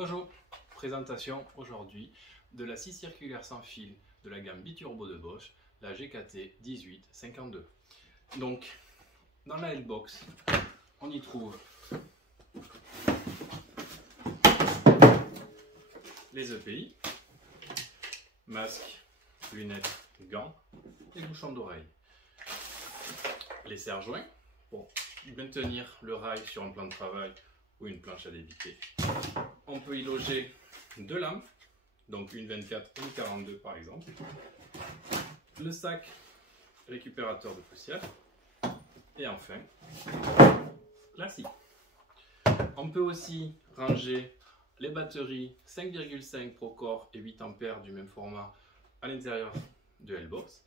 Bonjour, présentation aujourd'hui de la scie circulaire sans fil de la gamme Biturbo de Bosch, la GKT 1852. Donc, dans la L-Box, on y trouve les EPI, masques, lunettes, gants et bouchons d'oreille. Les serre-joints pour maintenir le rail sur un plan de travail ou une planche à débiter. On peut y loger deux lampes, donc une 24 et une 42 par exemple. Le sac récupérateur de poussière. Et enfin, la scie. On peut aussi ranger les batteries 5,5 Procore et 8 ampères du même format à l'intérieur de L-Box,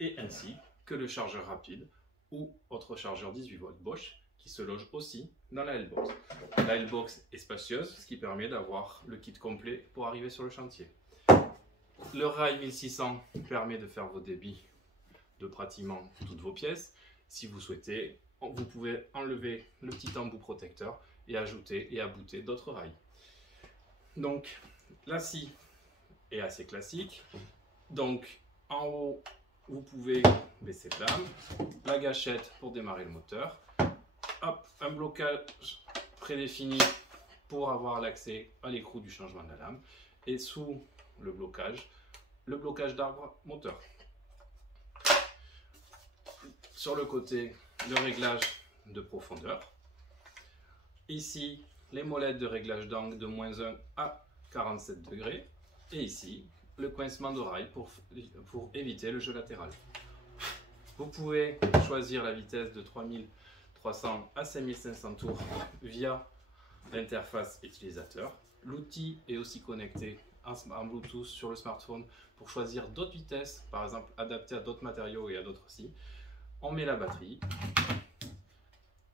et ainsi que le chargeur rapide ou autre chargeur 18 volts Bosch qui se loge aussi dans la L-Box. La L-Box est spacieuse, ce qui permet d'avoir le kit complet pour arriver sur le chantier. Le rail 1600 permet de faire vos débits de pratiquement toutes vos pièces. Si vous souhaitez, vous pouvez enlever le petit embout protecteur et ajouter et abouter d'autres rails. Donc la scie est assez classique. Donc en haut, vous pouvez baisser la lame, la gâchette pour démarrer le moteur. Hop, un blocage prédéfini pour avoir l'accès à l'écrou du changement de la lame, et sous le blocage d'arbre moteur. Sur le côté, le réglage de profondeur. Ici, les molettes de réglage d'angle de -1 à 47 degrés. Et ici, le coincement d'oreille pour éviter le jeu latéral. Vous pouvez choisir la vitesse de 3300 à 5500 tours via l'interface utilisateur. L'outil est aussi connecté en Bluetooth sur le smartphone pour choisir d'autres vitesses, par exemple adaptées à d'autres matériaux et à d'autres scies. On met la batterie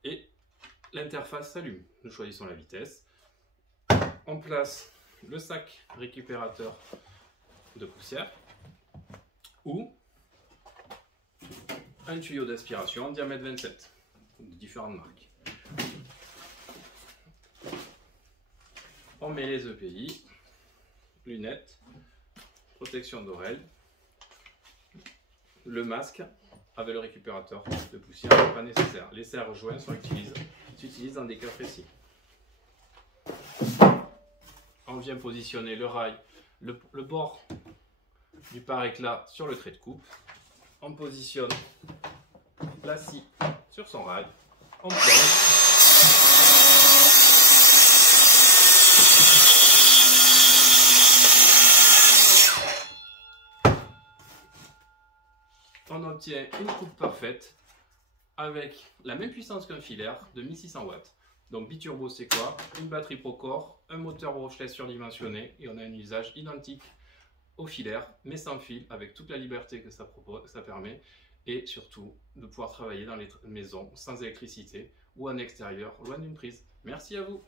et l'interface s'allume. Nous choisissons la vitesse. On place le sac récupérateur de poussière ou un tuyau d'aspiration en diamètre 27 de différentes marques. On met les EPI, lunettes, protection d'oreille, le masque avec le récupérateur de poussière n'est pas nécessaire. Les serre-joints s'utilisent dans des cas précis. On vient positionner le rail, le bord du pare-éclat sur le trait de coupe. On positionne la scie sur son rail. On plonge. On obtient une coupe parfaite avec la même puissance qu'un filaire de 1600 watts. Donc Biturbo, c'est quoi? Une batterie Procore, un moteur Rochelet surdimensionné, et on a un usage identique au filaire, mais sans fil, avec toute la liberté que ça permet, et surtout de pouvoir travailler dans les maisons sans électricité ou en extérieur, loin d'une prise. Merci à vous.